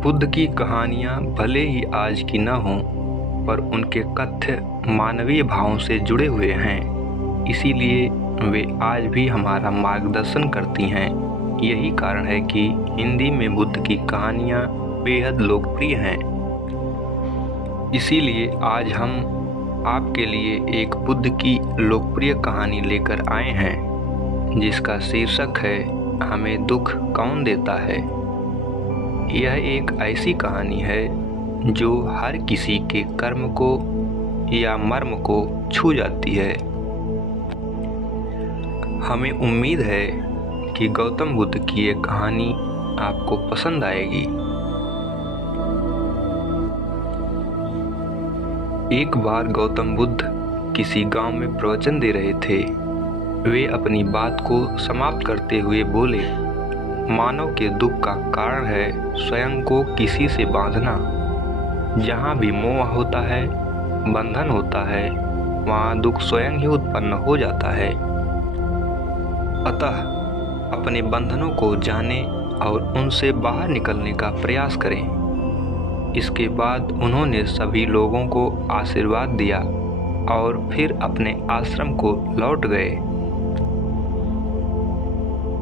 बुद्ध की कहानियाँ भले ही आज की न हों, पर उनके कथ्य मानवीय भावों से जुड़े हुए हैं, इसीलिए वे आज भी हमारा मार्गदर्शन करती हैं। यही कारण है कि हिंदी में बुद्ध की कहानियाँ बेहद लोकप्रिय हैं। इसीलिए आज हम आपके लिए एक बुद्ध की लोकप्रिय कहानी लेकर आए हैं, जिसका शीर्षक है हमें दुख कौन देता है। यह एक ऐसी कहानी है जो हर किसी के कर्म को या मर्म को छू जाती है। हमें उम्मीद है कि गौतम बुद्ध की ये कहानी आपको पसंद आएगी। एक बार गौतम बुद्ध किसी गांव में प्रवचन दे रहे थे। वे अपनी बात को समाप्त करते हुए बोले, मानव के दुख का कारण है स्वयं को किसी से बांधना। जहाँ भी मोह होता है, बंधन होता है, वहाँ दुख स्वयं ही उत्पन्न हो जाता है। अतः अपने बंधनों को जानें और उनसे बाहर निकलने का प्रयास करें। इसके बाद उन्होंने सभी लोगों को आशीर्वाद दिया और फिर अपने आश्रम को लौट गए।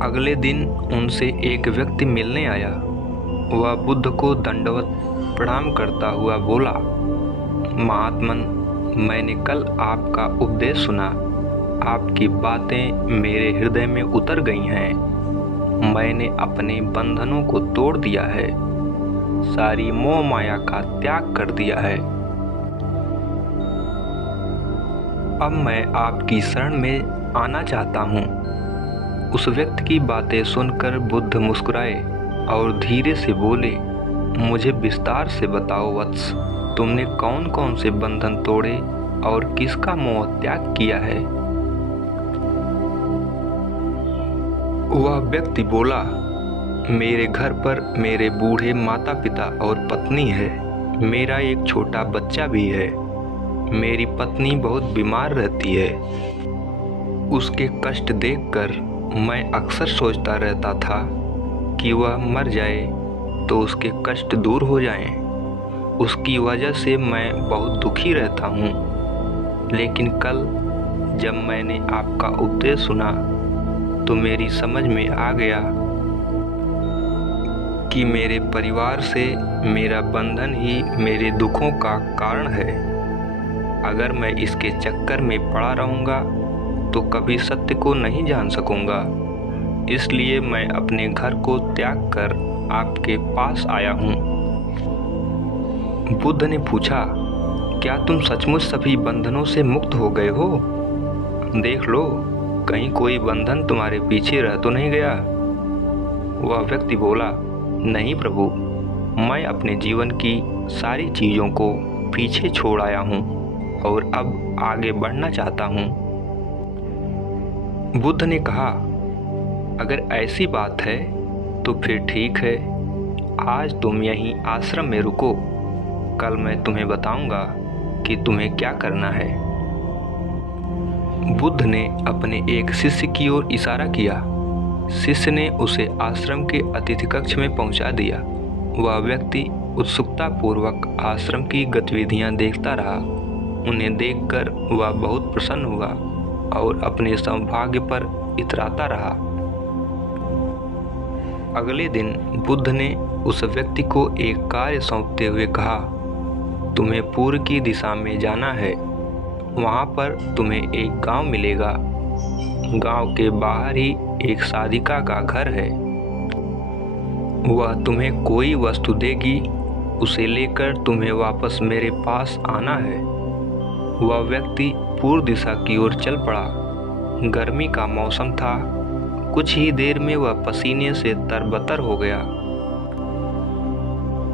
अगले दिन उनसे एक व्यक्ति मिलने आया। वह बुद्ध को दंडवत प्रणाम करता हुआ बोला, महात्मन, मैंने कल आपका उपदेश सुना। आपकी बातें मेरे हृदय में उतर गई हैं। मैंने अपने बंधनों को तोड़ दिया है, सारी मोह माया का त्याग कर दिया है। अब मैं आपकी शरण में आना चाहता हूँ। उस व्यक्ति की बातें सुनकर बुद्ध मुस्कुराए और धीरे से बोले, मुझे विस्तार से बताओ वत्स, तुमने कौन कौन से बंधन तोड़े और किसका मोह त्याग किया है। वह व्यक्ति बोला, मेरे घर पर मेरे बूढ़े माता पिता और पत्नी है। मेरा एक छोटा बच्चा भी है। मेरी पत्नी बहुत बीमार रहती है। उसके कष्ट देखकर मैं अक्सर सोचता रहता था कि वह मर जाए तो उसके कष्ट दूर हो जाएं। उसकी वजह से मैं बहुत दुखी रहता हूँ। लेकिन कल जब मैंने आपका उपदेश सुना तो मेरी समझ में आ गया कि मेरे परिवार से मेरा बंधन ही मेरे दुखों का कारण है। अगर मैं इसके चक्कर में पड़ा रहूँगा तो कभी सत्य को नहीं जान सकूंगा। इसलिए मैं अपने घर को त्याग कर आपके पास आया हूँ। बुद्ध ने पूछा, क्या तुम सचमुच सभी बंधनों से मुक्त हो गए हो? देख लो, कहीं कोई बंधन तुम्हारे पीछे रह तो नहीं गया। वह व्यक्ति बोला, नहीं प्रभु, मैं अपने जीवन की सारी चीज़ों को पीछे छोड़ आया हूँ और अब आगे बढ़ना चाहता हूँ। बुद्ध ने कहा, अगर ऐसी बात है तो फिर ठीक है। आज तुम यहीं आश्रम में रुको। कल मैं तुम्हें बताऊंगा कि तुम्हें क्या करना है। बुद्ध ने अपने एक शिष्य की ओर इशारा किया। शिष्य ने उसे आश्रम के अतिथि कक्ष में पहुंचा दिया। वह व्यक्ति उत्सुकता पूर्वक आश्रम की गतिविधियां देखता रहा। उन्हें देखकर वह बहुत प्रसन्न हुआ और अपने सौभाग्य पर इतराता रहा। अगले दिन बुद्ध ने उस व्यक्ति को एक कार्य सौंपते हुए कहा, तुम्हें पूर्व की दिशा में जाना है। वहाँ पर तुम्हें एक गांव मिलेगा। गांव के बाहर ही एक साधिका का घर है। वह तुम्हें कोई वस्तु देगी, उसे लेकर तुम्हें वापस मेरे पास आना है। वह व्यक्ति पूर्व दिशा की ओर चल पड़ा। गर्मी का मौसम था। कुछ ही देर में वह पसीने से तरबतर हो गया।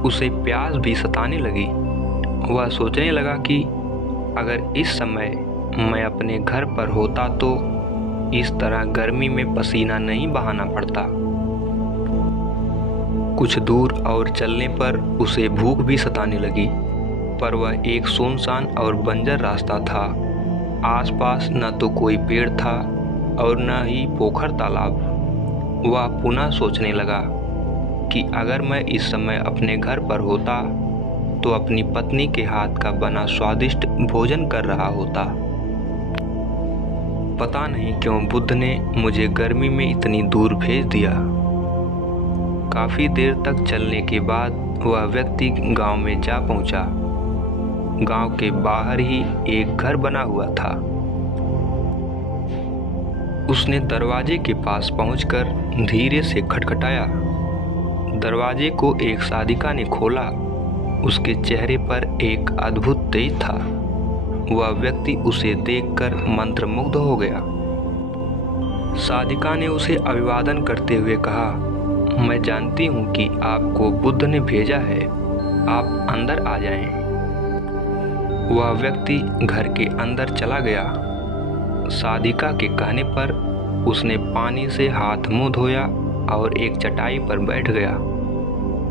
उसे प्यास भी सताने लगी। वह सोचने लगा कि अगर इस समय मैं अपने घर पर होता तो इस तरह गर्मी में पसीना नहीं बहाना पड़ता। कुछ दूर और चलने पर उसे भूख भी सताने लगी, पर वह एक सुनसान और बंजर रास्ता था। आसपास न तो कोई पेड़ था और न ही पोखर तालाब। वह पुनः सोचने लगा, कि अगर मैं इस समय अपने घर पर होता तो अपनी पत्नी के हाथ का बना स्वादिष्ट भोजन कर रहा होता। पता नहीं क्यों बुद्ध ने मुझे गर्मी में इतनी दूर भेज दिया। काफी देर तक चलने के बाद वह व्यक्ति गांव में जा पहुंचा। गांव के बाहर ही एक घर बना हुआ था। उसने दरवाजे के पास पहुंचकर धीरे से खटखटाया। दरवाजे को एक साधिका ने खोला। उसके चेहरे पर एक अद्भुत तेज था। वह व्यक्ति उसे देखकर मंत्रमुग्ध हो गया। साधिका ने उसे अभिवादन करते हुए कहा, मैं जानती हूँ कि आपको बुद्ध ने भेजा है, आप अंदर आ जाएं। वह व्यक्ति घर के अंदर चला गया। साधिका के कहने पर उसने पानी से हाथ मुंह धोया और एक चटाई पर बैठ गया।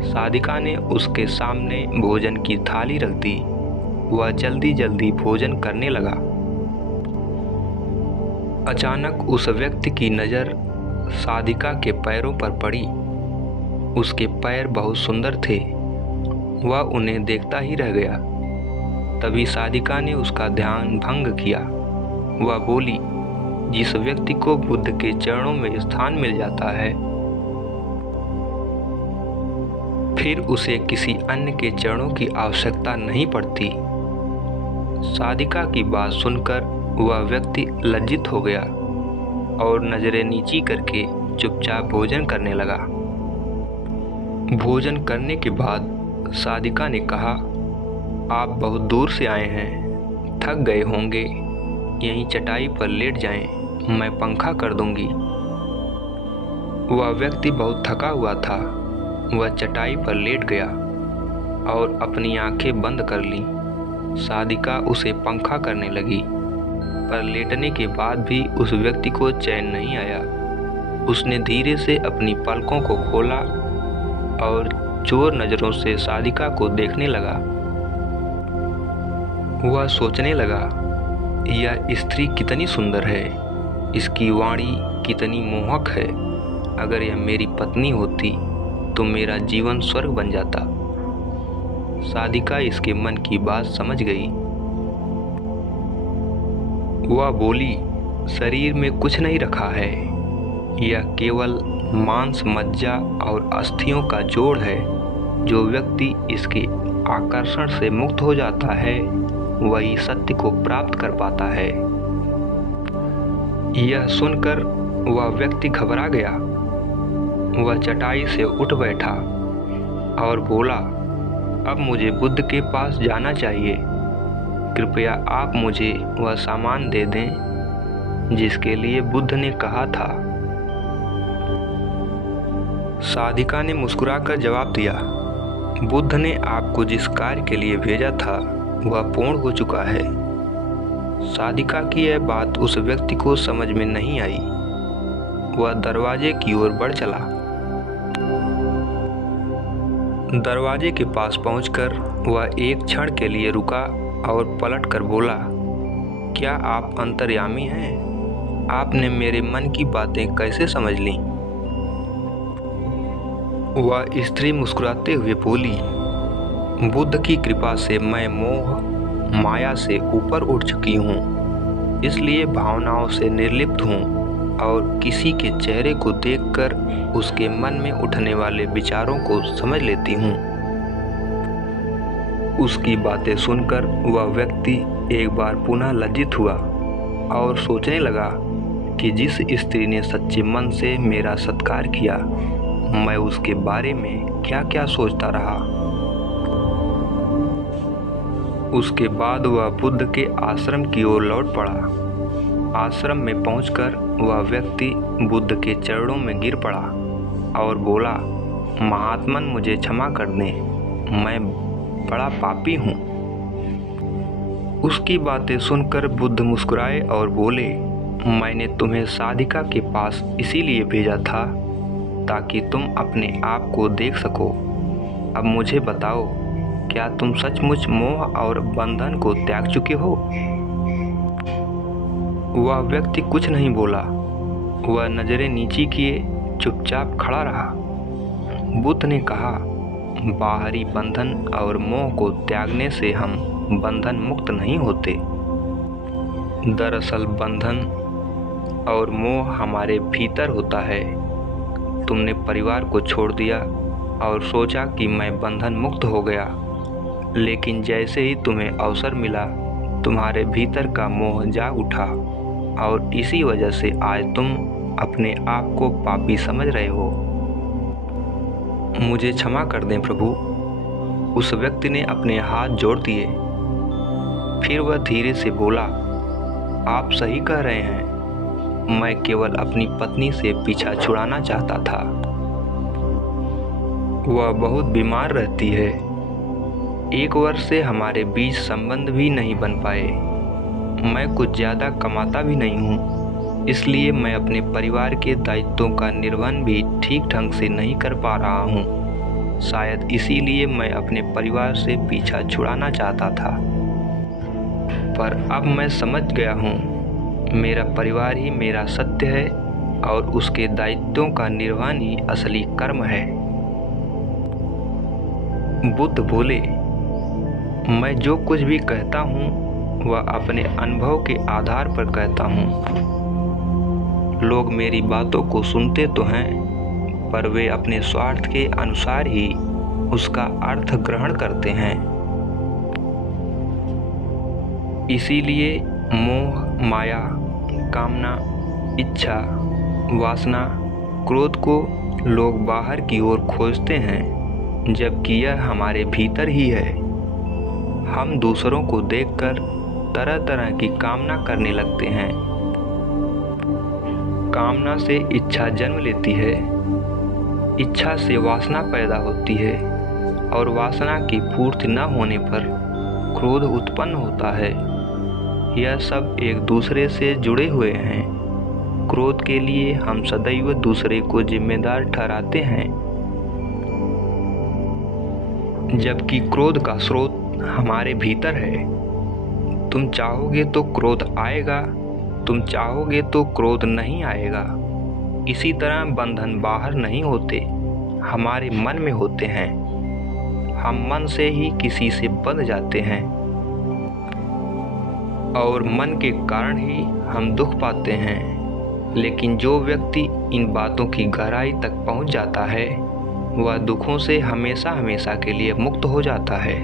साधिका ने उसके सामने भोजन की थाली रख दी। वह जल्दी जल्दी भोजन करने लगा। अचानक उस व्यक्ति की नज़र साधिका के पैरों पर पड़ी। उसके पैर बहुत सुंदर थे। वह उन्हें देखता ही रह गया। तभी साधिका ने उसका ध्यान भंग किया। वह बोली, जिस व्यक्ति को बुद्ध के चरणों में स्थान मिल जाता है, फिर उसे किसी अन्य के चरणों की आवश्यकता नहीं पड़ती। साधिका की बात सुनकर वह व्यक्ति लज्जित हो गया और नजरें नीची करके चुपचाप भोजन करने लगा। भोजन करने के बाद साधिका ने कहा, आप बहुत दूर से आए हैं, थक गए होंगे, यहीं चटाई पर लेट जाएं, मैं पंखा कर दूंगी। वह व्यक्ति बहुत थका हुआ था। वह चटाई पर लेट गया और अपनी आंखें बंद कर लीं। साधिका उसे पंखा करने लगी, पर लेटने के बाद भी उस व्यक्ति को चैन नहीं आया। उसने धीरे से अपनी पलकों को खोला और चोर नज़रों से साधिका को देखने लगा। वह सोचने लगा, यह स्त्री कितनी सुंदर है, इसकी वाणी कितनी मोहक है। अगर यह मेरी पत्नी होती तो मेरा जीवन स्वर्ग बन जाता। साधिका इसके मन की बात समझ गई। वह बोली, शरीर में कुछ नहीं रखा है, यह केवल मांस, मज्जा और अस्थियों का जोड़ है। जो व्यक्ति इसके आकर्षण से मुक्त हो जाता है वही सत्य को प्राप्त कर पाता है। यह सुनकर वह व्यक्ति घबरा गया। वह चटाई से उठ बैठा और बोला, अब मुझे बुद्ध के पास जाना चाहिए। कृपया आप मुझे वह सामान दे दें जिसके लिए बुद्ध ने कहा था। साधिका ने मुस्कुराकर जवाब दिया, बुद्ध ने आपको जिस कार्य के लिए भेजा था वह पूर्ण हो चुका है। साधिका की यह बात उस व्यक्ति को समझ में नहीं आई। वह दरवाजे की ओर बढ़ चला। दरवाजे के पास पहुंचकर वह एक क्षण के लिए रुका और पलटकर बोला, क्या आप अंतर्यामी हैं? आपने मेरे मन की बातें कैसे समझ लीं? वह स्त्री मुस्कुराते हुए बोली, बुद्ध की कृपा से मैं मोह माया से ऊपर उठ चुकी हूँ, इसलिए भावनाओं से निर्लिप्त हूँ और किसी के चेहरे को देखकर उसके मन में उठने वाले विचारों को समझ लेती हूँ। उसकी बातें सुनकर वह व्यक्ति एक बार पुनः लज्जित हुआ और सोचने लगा कि जिस स्त्री ने सच्चे मन से मेरा सत्कार किया, मैं उसके बारे में क्या क्या सोचता रहा। उसके बाद वह बुद्ध के आश्रम की ओर लौट पड़ा। आश्रम में पहुंचकर वह व्यक्ति बुद्ध के चरणों में गिर पड़ा और बोला, महात्मन मुझे क्षमा कर दें, मैं बड़ा पापी हूँ। उसकी बातें सुनकर बुद्ध मुस्कुराए और बोले, मैंने तुम्हें साधिका के पास इसीलिए भेजा था ताकि तुम अपने आप को देख सको। अब मुझे बताओ, क्या तुम सचमुच मोह और बंधन को त्याग चुके हो? वह व्यक्ति कुछ नहीं बोला। वह नजरें नीची किए चुपचाप खड़ा रहा। बुद्ध ने कहा, बाहरी बंधन और मोह को त्यागने से हम बंधन मुक्त नहीं होते। दरअसल बंधन और मोह हमारे भीतर होता है। तुमने परिवार को छोड़ दिया और सोचा कि मैं बंधन मुक्त हो गया, लेकिन जैसे ही तुम्हें अवसर मिला, तुम्हारे भीतर का मोह जाग उठा और इसी वजह से आज तुम अपने आप को पापी समझ रहे हो। मुझे क्षमा कर दें प्रभु। उस व्यक्ति ने अपने हाथ जोड़ दिए। फिर वह धीरे से बोला, आप सही कह रहे हैं, मैं केवल अपनी पत्नी से पीछा छुड़ाना चाहता था। वह बहुत बीमार रहती है। 1 वर्ष से हमारे बीच संबंध भी नहीं बन पाए। मैं कुछ ज़्यादा कमाता भी नहीं हूँ, इसलिए मैं अपने परिवार के दायित्वों का निर्वहन भी ठीक ढंग से नहीं कर पा रहा हूँ। शायद इसीलिए मैं अपने परिवार से पीछा छुड़ाना चाहता था। पर अब मैं समझ गया हूँ, मेरा परिवार ही मेरा सत्य है और उसके दायित्वों का निर्वहन ही असली कर्म है। बुद्ध बोले, मैं जो कुछ भी कहता हूँ वह अपने अनुभव के आधार पर कहता हूँ। लोग मेरी बातों को सुनते तो हैं, पर वे अपने स्वार्थ के अनुसार ही उसका अर्थ ग्रहण करते हैं। इसीलिए मोह, माया, कामना, इच्छा, वासना, क्रोध को लोग बाहर की ओर खोजते हैं, जबकि यह हमारे भीतर ही है। हम दूसरों को देखकर तरह तरह की कामना करने लगते हैं। कामना से इच्छा जन्म लेती है, इच्छा से वासना पैदा होती है और वासना की पूर्ति न होने पर क्रोध उत्पन्न होता है। यह सब एक दूसरे से जुड़े हुए हैं। क्रोध के लिए हम सदैव दूसरे को जिम्मेदार ठहराते हैं, जबकि क्रोध का स्रोत हमारे भीतर है। तुम चाहोगे तो क्रोध आएगा, तुम चाहोगे तो क्रोध नहीं आएगा। इसी तरह बंधन बाहर नहीं होते, हमारे मन में होते हैं। हम मन से ही किसी से बंध जाते हैं और मन के कारण ही हम दुख पाते हैं। लेकिन जो व्यक्ति इन बातों की गहराई तक पहुंच जाता है, वह दुखों से हमेशा हमेशा के लिए मुक्त हो जाता है।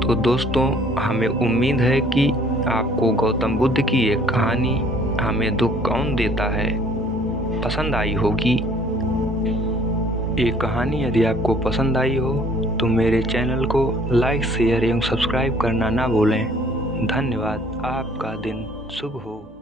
तो दोस्तों, हमें उम्मीद है कि आपको गौतम बुद्ध की एक कहानी हमें दुख कौन देता है पसंद आई होगी। ये कहानी यदि आपको पसंद आई हो तो मेरे चैनल को लाइक, शेयर एवं सब्सक्राइब करना ना भूलें। धन्यवाद। आपका दिन शुभ हो।